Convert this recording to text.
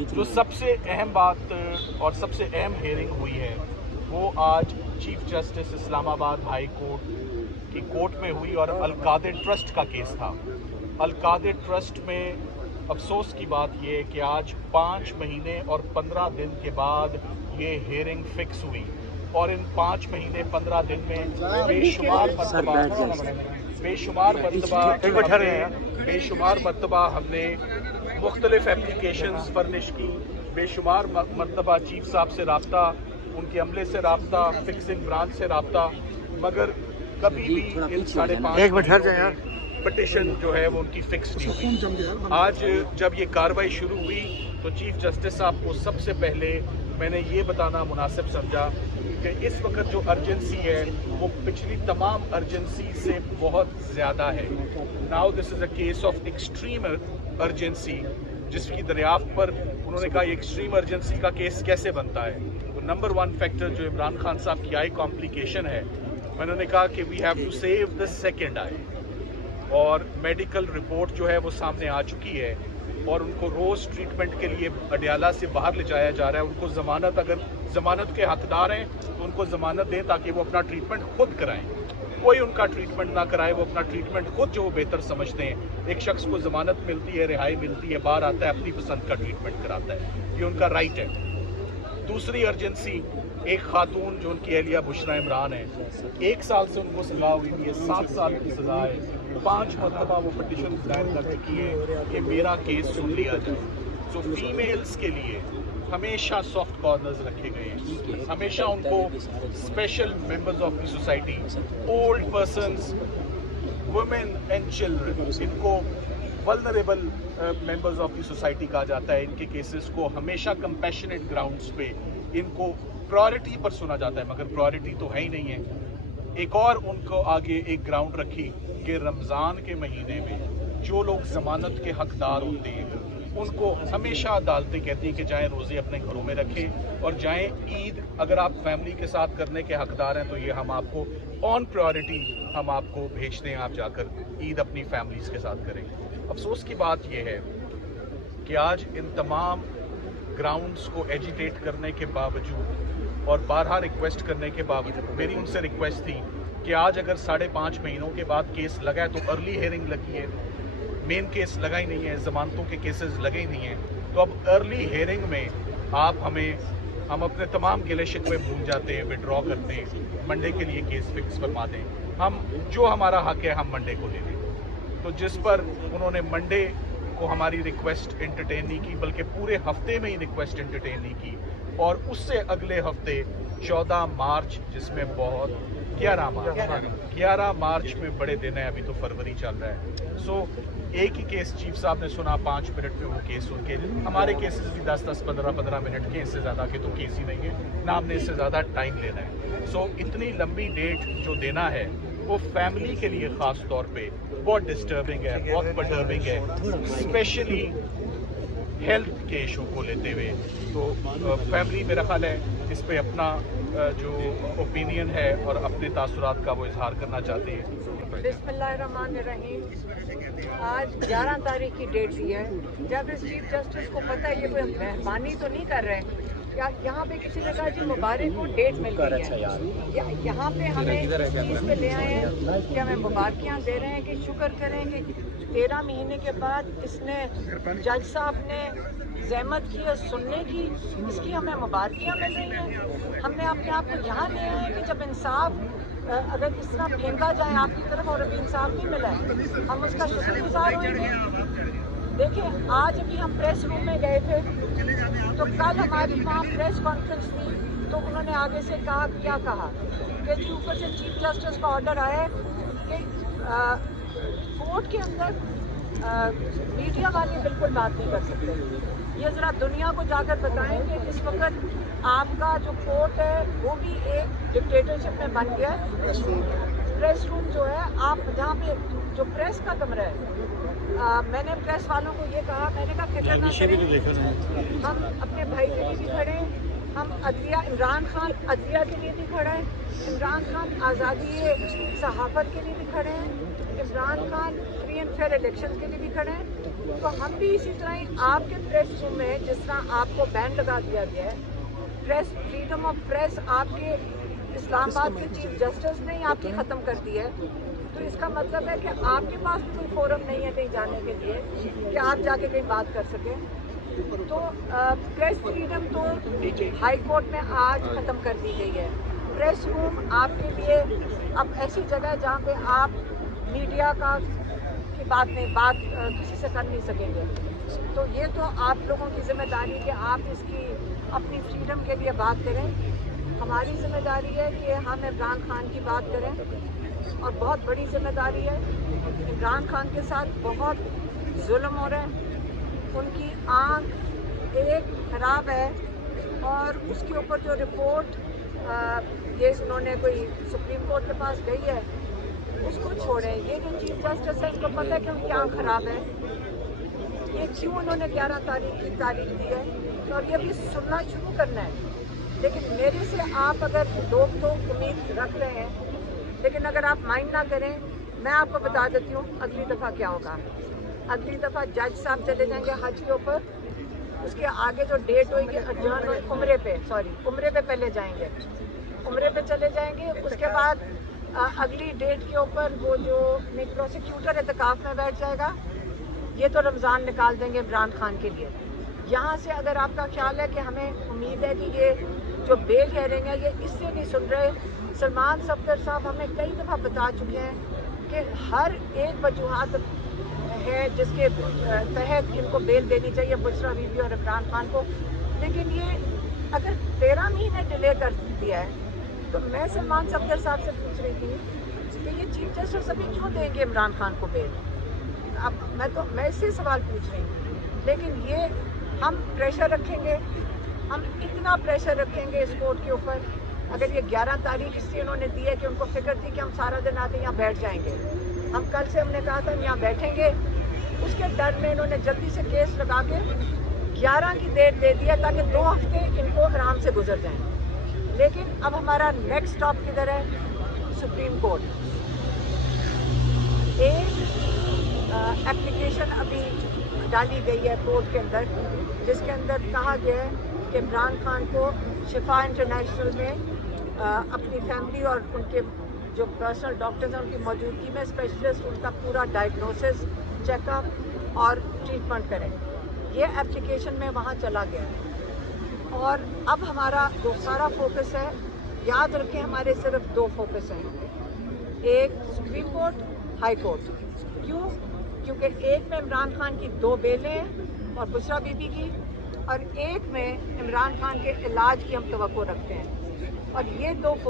जो सबसे अहम बात और सबसे अहम हेयरिंग हुई है वो आज chief justice Islamabad high court की कोर्ट में हुई और अल-कादिर ट्रस्ट का केस था। अल-कादिर ट्रस्ट में अफसोस की बात ये है कि आज 5 महीने और 15 दिन के बाद ये हेयरिंग फिक्स हुई और इन 5 महीने 15 दिन में बेशुमार मरतबा हमने मुख्तलिफ एप्लीकेशंस फर्निश की, बेशुमार मरतबा चीफ साहब से रब्ता, उनके अमले से रब्ता, फिक्सिंग ब्रांच से रब्ता, मगर कभी भी इन 5.5 पटिशन जो है वो उनकी फिक्स नहीं हुई। आज जब ये कार्रवाई शुरू हुई तो चीफ जस्टिस साहब को सबसे पहले मैंने ये बताना मुनासिब समझा कि इस वक्त जो अर्जेंसी है वो पिछली तमाम अर्जेंसी से बहुत ज़्यादा है। Now this is a case of extreme urgency जिसकी दरियाफ्त पर उन्होंने कहा एक्सट्रीम अर्जेंसी का केस कैसे बनता है। तो नंबर 1 फैक्टर जो इमरान खान साहब की आई कॉम्प्लिकेशन है, मैंने कहा कि we have to save the second eye, और मेडिकल रिपोर्ट जो है वो सामने आ चुकी है और उनको रोज़ ट्रीटमेंट के लिए अडयाला से बाहर ले जाया जा रहा है। उनको ज़मानत, अगर ज़मानत के हकदार हैं तो उनको ज़मानत दें ताकि वो अपना ट्रीटमेंट खुद कराएं। कोई उनका ट्रीटमेंट ना कराए, वो अपना ट्रीटमेंट खुद जो वो बेहतर समझते हैं। एक शख्स को ज़मानत मिलती है, रिहाई मिलती है, बाहर आता है, अपनी पसंद का ट्रीटमेंट कराता है, ये उनका राइट है। दूसरी अर्जेंसी, एक खातून जो उनकी अहलिया बुशरा इमरान है, 1 साल से उनको सज़ा हुई है, 7 साल की सज़ा है, 5 मरतबा वो पटिशन दायर कर चुकी है कि मेरा केस सुन लिया जाए। तो फीमेल्स के लिए हमेशा सॉफ्ट कॉर्नर्स रखे गए हैं, हमेशा उनको special members of the society, old persons, women and children, इनको vulnerable members of the society कहा जाता है। इनके केसेस को हमेशा कंपैशनेट ग्राउंड्स पे इनको प्रायोरिटी पर सुना जाता है, मगर प्रायोरिटी तो है ही नहीं है। एक और उनको आगे एक ग्राउंड रखी कि रमज़ान के महीने में जो लोग ज़मानत के हकदार होते हैं उनको हमेशा अदालतें कहती हैं कि जाएं रोज़े अपने घरों में रखें और जाएं ईद, अगर आप फैमिली के साथ करने के हकदार हैं तो ये हम आपको ऑन प्रायोरिटी हम आपको भेजते हैं, आप जाकर ईद अपनी फैमिलीज़ के साथ करें। अफसोस की बात यह है कि आज इन तमाम ग्राउंड्स को एजिटेट करने के बावजूद और बारहा रिक्वेस्ट करने के बावजूद मेरी उनसे रिक्वेस्ट थी कि आज अगर 5.5 महीनों के बाद केस लगा है तो अर्ली हेयरिंग लगी है, मेन केस लगा ही नहीं है, ज़मानतों के केसेस लगे ही नहीं हैं, तो अब अर्ली हेयरिंग में आप हम अपने तमाम गिले शिकवे भूल जाते हैं, विड्रॉ करते हैं, मंडे के लिए केस फिक्स करवा दें, हम जो हमारा हक है हम मंडे को ले लें। तो जिस पर उन्होंने मंडे को हमारी रिक्वेस्ट एंटरटेन नहीं की, बल्कि पूरे हफ्ते में ही रिक्वेस्ट एंटरटेन नहीं की, और उससे अगले हफ्ते 14 मार्च, जिसमें बहुत 11 मार्च में बड़े दिन है, अभी तो फरवरी चल रहा है। सो एक ही केस चीफ साहब ने सुना, 5 मिनट में वो केस सुन के, हमारे केसेस भी 10-10, 15-15 मिनट के, इससे ज़्यादा के तो केस ही नहीं है ना, हमने इससे ज़्यादा टाइम लेना है। सो इतनी लंबी डेट जो देना है वो फैमिली के लिए ख़ास तौर पे बहुत डिस्टर्बिंग है, बहुत पर्टर्बिंग है, स्पेशली हेल्थ के इशू को लेते हुए। तो फैमिली मेरा ख्याल है इस पे अपना जो ओपिनियन है और अपने तासुरात का वो इजहार करना चाहते हैं। बिस्मिल्लाहिर्रहमानिर्रहीम। आज 11 तारीख की डेट दी है। जब इस चीफ जस्टिस को पता है ये कोई मेहरबानी तो नहीं कर रहे, यहाँ पे किसी ने कहा जी मुबारक को डेट मिल गई है, यहाँ पे हमें इस चीज़ पे ले आए हैं कि हमें मुबारकियाँ दे रहे हैं कि शुक्र करें कि 13 महीने के बाद इसने जज साहब ने ज़हमत की है सुनने की, इसकी हमें मुबारकियाँ मिल रही हैं। हमने अपने आप को यहाँ ले आए हैं कि जब इंसाफ अगर इस तरह फेंका जाए आपकी तरफ और अभी इंसाफ नहीं मिला है, हम उसका शुक्रगुजार होंगे। देखिए, आज अभी हम प्रेस रूम में गए थे तो कल हमारी वहाँ प्रेस कॉन्फ्रेंस थी, तो उन्होंने आगे से कहा, क्या कहा कि जी ऊपर से चीफ जस्टिस का ऑर्डर आया है कि कोर्ट के अंदर मीडिया वाले बिल्कुल बात नहीं कर सकते। ये ज़रा दुनिया को जाकर बताएं कि इस वक्त आपका जो कोर्ट है वो भी एक डिक्टेटरशिप में बन गया है। प्रेस रूम जो है, आप जहाँ पे जो प्रेस का कमरा है, मैंने प्रेस वालों को ये कहा, मैंने कहा फिक्र ना करें, हम अपने भाई के लिए भी खड़े हैं, हम अदलिया, इमरान खान अदलिया के लिए भी खड़ा है, इमरान खान आज़ादी सहाफ़त के लिए भी खड़े हैं, Imran Khan free and fair election के लिए भी खड़े हैं, تو ہم بھی اسی طرح ہی آپ کے پریس روم میں جس طرح آپ کو بین لگا دیا گیا ہے، پریس فریڈم آف پریس آپ کے اسلام آباد کے چیف جسٹس نے ہی آپ کی ختم کر دی ہے، تو اس کا مطلب ہے کہ آپ کے پاس بھی کوئی فورم نہیں ہے کہیں جانے کے لیے کہ آپ جا کے کہیں بات کر سکیں. تو پریس فریڈم تو ہائی کورٹ میں آج ختم کر دی گئی ہے. پریس روم آپ کے لیے اب ایسی جگہ ہے جہاں پہ آپ میڈیا کی بات کسی سے کر نہیں سکیں گے. تو یہ تو آپ لوگوں کی ذمہ داری ہے کہ آپ اس کی اپنی فریڈم کے لیے بات کریں. ہماری ذمہ داری ہے کہ ہم عمران خان کی بات کریں، اور بہت بڑی ذمہ داری ہے. عمران خان کے ساتھ بہت ظلم ہو رہا ہے، ان کی آنکھ ایک خراب ہے، اور اس کے اوپر جو رپورٹ یہ انہوں نے کوئی سپریم کورٹ کے پاس گئی ہے اس کو چھوڑیں. یہ جو چیف جسٹس ہے اس کو پتہ ہے کہ ان کی آنکھ خراب ہے، یہ کیوں انہوں نے 11 تاریخ کی تاریخ دی ہے، اور یہ بھی سننا شروع کرنا ہے. لیکن میرے سے آپ اگر لوگ تو امید رکھ رہے ہیں، لیکن اگر آپ مائنڈ نہ کریں، میں آپ کو بتا دیتی ہوں اگلی دفعہ کیا ہوگا. اگلی دفعہ جج صاحب چلے جائیں گے حج کے اوپر، اس کے آگے جو ڈیٹ ہوئے گی عمرے پہ پہلے جائیں گے، عمرے پہ چلے جائیں گے. اس کے بعد اگلی ڈیٹ کے اوپر وہ جو پروسیکیوٹر اعتکاف میں بیٹھ جائے گا. یہ تو رمضان نکال دیں گے عمران خان کے لیے. یہاں سے اگر آپ کا خیال ہے کہ ہمیں امید ہے کہ یہ جو بیل ہیئرنگ ہے یہ اس سے نہیں سن رہے، سلمان صفدر صاحب ہمیں کئی دفعہ بتا چکے ہیں کہ ہر ایک وجوہات ہے جس کے تحت ان کو بیل دینی چاہیے، بشریٰ بی بی اور عمران خان کو. لیکن یہ اگر 13 مہینے ڈیلے کر دیا ہے تو میں سلمان صفدر صاحب سے پوچھ رہی تھی کہ یہ چیف جسٹس ابھی کیوں دیں گے عمران خان کو بیل. اب میں اس سے سوال پوچھ رہی ہوں. لیکن یہ ہم پریشر رکھیں گے، ہم اتنا پریشر رکھیں گے اس کورٹ کے اوپر. اگر یہ 11 تاریخ اس لیے انہوں نے دی ہے کہ ان کو فکر تھی کہ ہم سارا دن آ کے یہاں بیٹھ جائیں گے. ہم کل سے ہم نے کہا تھا ہم یہاں بیٹھیں گے، اس کے ڈر میں انہوں نے جلدی سے کیس لگا کے 11 کی ڈیٹ دے دیا تاکہ 2 ہفتے ان کو آرام سے گزر جائیں. لیکن اب ہمارا نیکسٹ اسٹاپ کدھر ہے؟ Supreme court. ایک اپلیکیشن ابھی ڈالی گئی ہے کورٹ کے اندر جس کے اندر کہا گیا ہے کہ عمران خان کو شفا انٹرنیشنل میں اپنی فیملی اور ان کے جو پرسنل ڈاکٹرز ہیں ان کی موجودگی میں اسپیشلسٹ ان کا پورا ڈائگنوسس، چیک اپ اور ٹریٹمنٹ کریں. یہ اپلیکیشن میں وہاں چلا گیا ہے. اور اب ہمارا جو سارا فوکس ہے، یاد رکھیں ہمارے صرف 2 فوکس ہیں، ایک سپریم کورٹ، ہائی کورٹ. کیوں؟ کیونکہ ایک میں عمران خان کی 2 بیلیں ہیں اور بشریٰ بی بی کی، اور ایک میں عمران خان کے علاج کی ہم توقع رکھتے ہیں. اور یہ 2